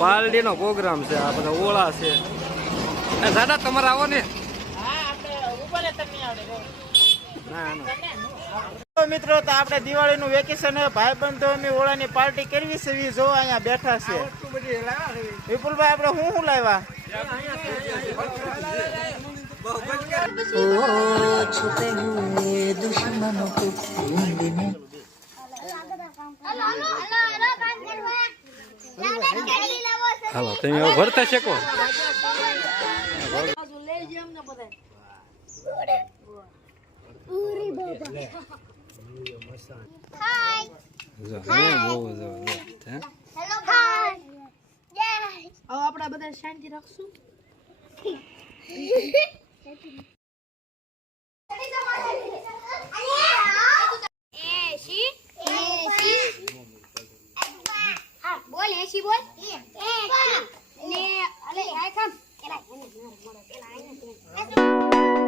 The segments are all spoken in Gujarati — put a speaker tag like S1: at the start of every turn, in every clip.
S1: પાલડીનો પ્રોગ્રામ છે આ બધા ઓળા છે. એ દાદા તમારે આવો ને.
S2: મિત્રો તો આપણે દિવાળી નું વેકેશન ભાઈ બંધો અમે ઓળાની પાર્ટી કરવી છે જો અહીંયા બેઠા છે. વિપુલભાઈ આપણે શું શું લાવ્યા?
S3: છુપે દુશ્મનો
S4: હાલો
S1: તમે હવે ભરતા શકો?
S5: આપણે બધા શાંતિ રાખશું
S4: એસી એસી હા બોલ એસી બોલ ને અલે આ કામ એલા એને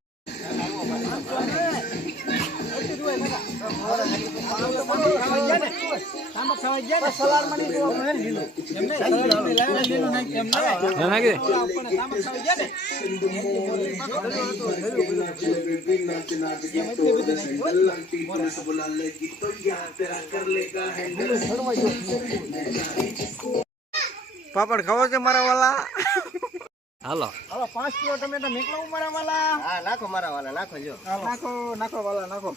S2: પાપડ ખાવો છે મારા વાલા?
S1: હાલો.
S2: હાલો પાંચ કિલો ટમેટા નીકળવું મારા વાલા.
S6: હા નાખો મારા વાલા નાખો જો.
S2: નાખો નાખો વાલા નાખો.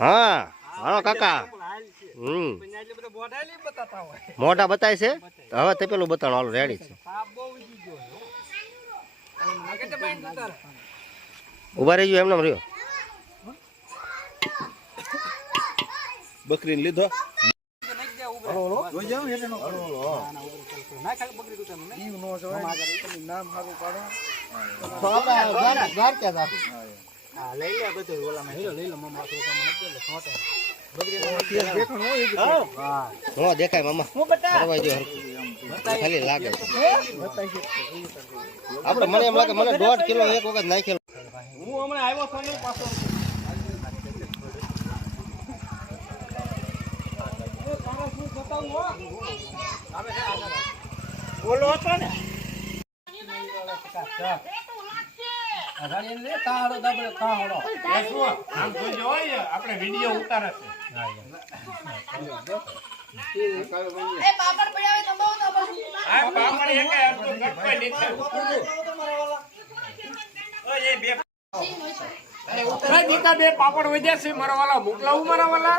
S6: હા, હાલો કાકા. હમ. મોઢા બતાય છે? હવે તે પેલું બતાડો, હાલો રેડી છે. ઊભા રહી ગયો એમને રહ્યો.
S2: બકરીને લીધો.
S6: દેખાય મામા. ખાલી લાગે આપડે મને એમ લાગે મને દોઢ કિલો એક વખત નાખેલો
S2: હું
S5: હમણાં આવ્યો પડ્યા હતો ને. બહુ તો બહુ ભાઈ બે પાપડ વધ્યા છે મારા વાલા. મોકલાવું મારા વાલા?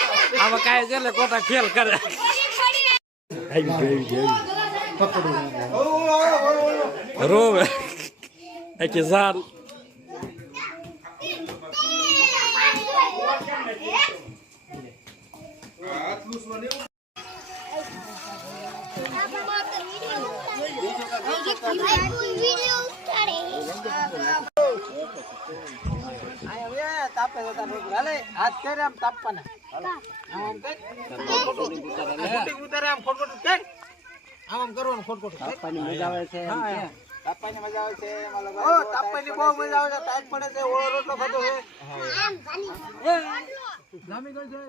S5: આમાં કાંઈ છે એટલે કોટા ખેલ કરે. રોવે. આખી ઝાડ.
S7: વિડિયો
S4: હાથ કરે આમ તાપવાના આમ કર ખોટું ઉતારે આમ ખોટ ખોટું કર આમ આમ કરવાનું ખોટ ખોટું તાપવાની મજા આવે છે તાપવાની મજા આવે છે ઓ તાપવાની બહુ મજા આવે છે તાપ પડે છે ઓળો રોટલો ખાધો છે. જામી ગયો છે